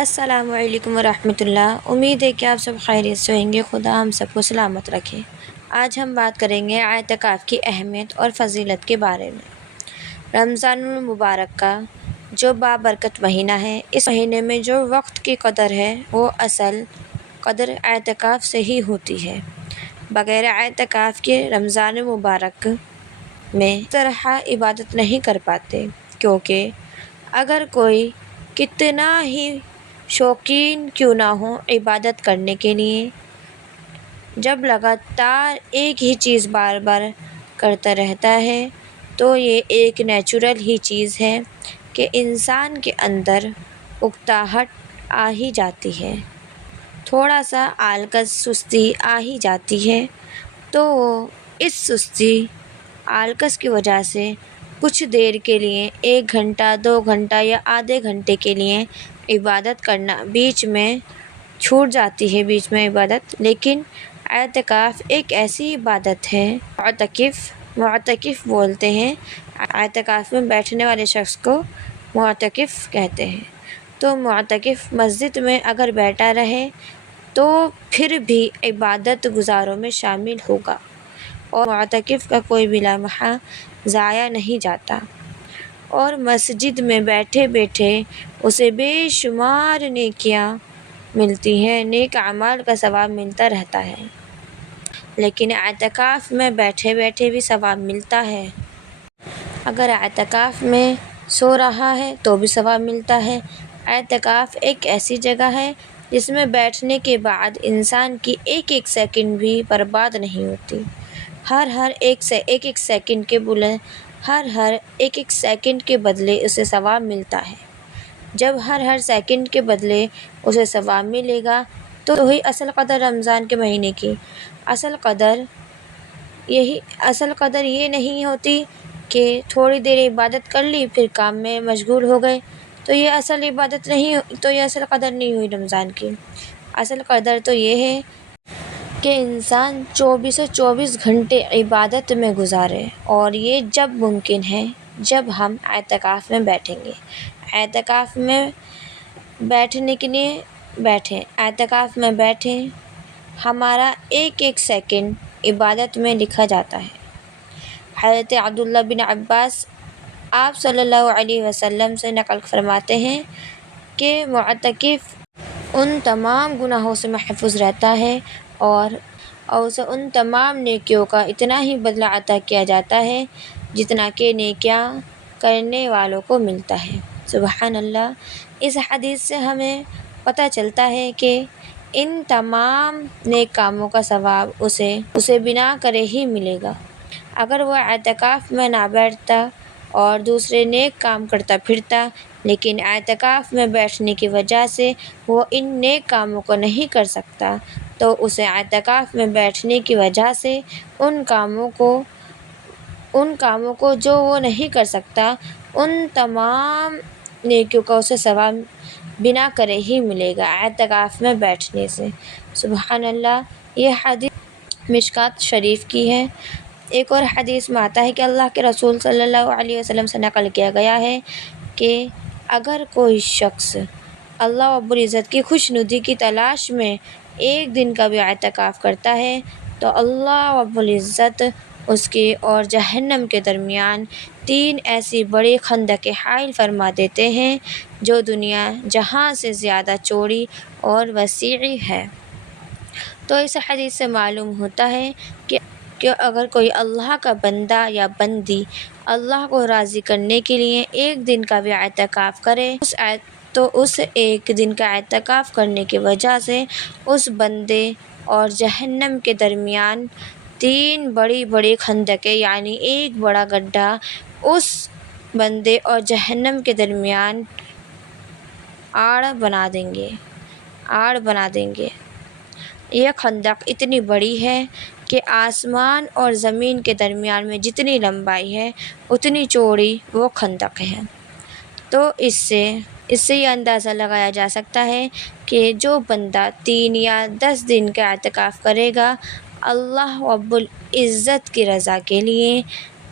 السلام علیکم ورحمۃ اللہ۔ امید ہے کہ آپ سب خیریت سے ہوں گے۔ خدا ہم سب کو سلامت رکھے۔ آج ہم بات کریں گے اعتکاف کی اہمیت اور فضیلت کے بارے میں۔ رمضان المبارک کا جو بابرکت مہینہ ہے، اس مہینے میں جو وقت کی قدر ہے وہ اصل قدر اعتکاف سے ہی ہوتی ہے۔ بغیر اعتکاف کے رمضان المبارک میں اس طرح عبادت نہیں کر پاتے، کیونکہ اگر کوئی کتنا ہی شوقین کیوں نہ ہو عبادت کرنے کے لیے، جب لگاتار ایک ہی چیز بار بار کرتا رہتا ہے تو یہ ایک نیچرل ہی چیز ہے کہ انسان کے اندر اکتاہٹ آ ہی جاتی ہے، تھوڑا سا آلکس سستی آ ہی جاتی ہے۔ تو وہ اس سستی آلکس کی وجہ سے کچھ دیر کے لیے 1 گھنٹہ 2 گھنٹہ یا آدھے گھنٹے کے لیے عبادت کرنا بیچ میں چھوٹ جاتی ہے، بیچ میں عبادت۔ لیکن اعتکاف ایک ایسی عبادت ہے، معتکف بولتے ہیں، اعتکاف میں بیٹھنے والے شخص کو معتکف کہتے ہیں۔ تو معتکف مسجد میں اگر بیٹھا رہے تو پھر بھی عبادت گزاروں میں شامل ہوگا، اور معتکف کا کوئی بھی لمحہ ضائع نہیں جاتا، اور مسجد میں بیٹھے بیٹھے اسے بے شمار نیکیاں ملتی ہیں، نیک اعمال کا ثواب ملتا رہتا ہے۔ لیکن اعتکاف میں بیٹھے بیٹھے بھی ثواب ملتا ہے، اگر اعتکاف میں سو رہا ہے تو بھی ثواب ملتا ہے۔ اعتکاف ایک ایسی جگہ ہے جس میں بیٹھنے کے بعد انسان کی ایک ایک سیکنڈ بھی برباد نہیں ہوتی، ہر ایک سیکنڈ کے بدلے اسے ثواب ملتا ہے۔ جب ہر سیکنڈ کے بدلے اسے ثواب ملے گا تو وہی اصل قدر رمضان کے مہینے کی اصل قدر یہ نہیں ہوتی کہ تھوڑی دیر عبادت کر لی پھر کام میں مشغول ہو گئے، تو یہ اصل قدر نہیں ہوئی رمضان کی۔ اصل قدر تو یہ ہے کہ انسان 24 گھنٹے عبادت میں گزارے، اور یہ جب ممکن ہے جب ہم اعتکاف میں بیٹھیں گے۔ اعتکاف میں بیٹھنے کے لیے اعتکاف میں بیٹھیں، ہمارا ایک ایک سیکنڈ عبادت میں لکھا جاتا ہے۔ حضرت عبداللہ بن عباس آپ صلی اللہ علیہ وسلم سے نقل فرماتے ہیں کہ معتکف ان تمام گناہوں سے محفوظ رہتا ہے، اور اسے ان تمام نیکیوں کا اتنا ہی بدلہ عطا کیا جاتا ہے جتنا کہ نیکیاں کرنے والوں کو ملتا ہے۔ سبحان اللہ۔ اس حدیث سے ہمیں پتہ چلتا ہے کہ ان تمام نیک کاموں کا ثواب اسے بنا کرے ہی ملے گا۔ اگر وہ اعتکاف میں نہ بیٹھتا اور دوسرے نیک کام کرتا پھرتا، لیکن اعتکاف میں بیٹھنے کی وجہ سے وہ ان نیک کاموں کو نہیں کر سکتا، تو اسے اعتکاف میں بیٹھنے کی وجہ سے ان کاموں کو جو وہ نہیں کر سکتا، ان تمام نیکیوں کا اسے ثواب بنا کرے ہی ملے گا اعتکاف میں بیٹھنے سے۔ سبحان اللہ۔ یہ حدیث مشکوٰۃ شریف کی ہے۔ ایک اور حدیث میں آتا ہے کہ اللہ کے رسول صلی اللہ علیہ وسلم سے نقل کیا گیا ہے کہ اگر کوئی شخص اللہ رب العزت کی خوشنودی کی تلاش میں 1 دن کا بھی اعتکاف کرتا ہے تو اللہ رب العزت اس کے اور جہنم کے درمیان 3 ایسی بڑی خندقیں حائل فرما دیتے ہیں جو دنیا جہاں سے زیادہ چوڑی اور وسیع ہے۔ تو اس حدیث سے معلوم ہوتا ہے کہ اگر کوئی اللہ کا بندہ یا بندی اللہ کو راضی کرنے کے لیے 1 دن کا بھی اعتکاف کرے تو اس 1 دن کا اعتکاف کرنے کی وجہ سے اس بندے اور جہنم کے درمیان 3 بڑی بڑی خندقیں، یعنی ایک بڑا گڈھا اس بندے اور جہنم کے درمیان آڑ بنا دیں گے۔ یہ خندق اتنی بڑی ہے کہ آسمان اور زمین کے درمیان میں جتنی لمبائی ہے اتنی چوڑی وہ خندق ہے۔ تو اس سے یہ اندازہ لگایا جا سکتا ہے کہ جو بندہ 3 یا 10 دن کا اعتکاف کرے گا اللہ رب العزت کی رضا کے لیے،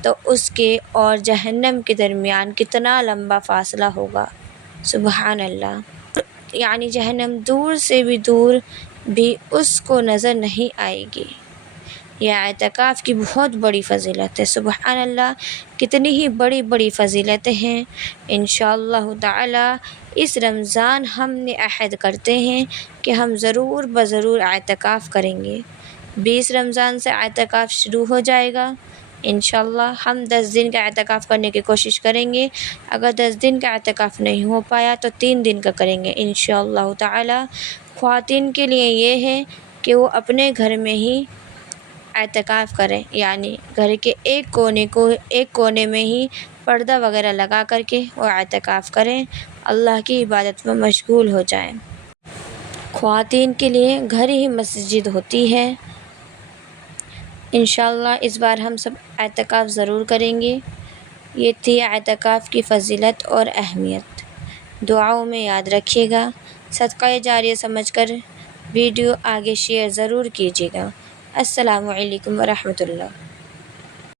تو اس کے اور جہنم کے درمیان کتنا لمبا فاصلہ ہوگا۔ سبحان اللہ۔ یعنی جہنم دور سے بھی دور بھی اس کو نظر نہیں آئے گی۔ یہ اعتکاف کی بہت بڑی فضیلت ہے۔ سبحان اللہ، کتنی ہی بڑی بڑی فضیلتیں ہیں۔ انشاءاللہ تعالی اس رمضان ہم نے عہد کرتے ہیں کہ ہم ضرور بضرور اعتکاف کریں گے۔ 20 رمضان سے اعتکاف شروع ہو جائے گا۔ انشاءاللہ ہم 10 دن کا اعتکاف کرنے کی کوشش کریں گے۔ اگر 10 دن کا اعتکاف نہیں ہو پایا تو 3 دن کا کریں گے انشاءاللہ تعالی۔ خواتین کے لیے یہ ہے کہ وہ اپنے گھر میں ہی اعتکاف کریں، یعنی گھر کے ایک کونے میں ہی پردہ وغیرہ لگا کر کے وہ اعتکاف کریں، اللہ کی عبادت میں مشغول ہو جائیں۔ خواتین کے لیے گھر ہی مسجد ہوتی ہے۔ انشاءاللہ اس بار ہم سب اعتکاف ضرور کریں گے۔ یہ تھی اعتکاف کی فضیلت اور اہمیت۔ دعاؤں میں یاد رکھیے گا، صدقہ جاریہ سمجھ کر ویڈیو آگے شیئر ضرور کیجیے گا۔ السلام علیکم ورحمۃ اللہ۔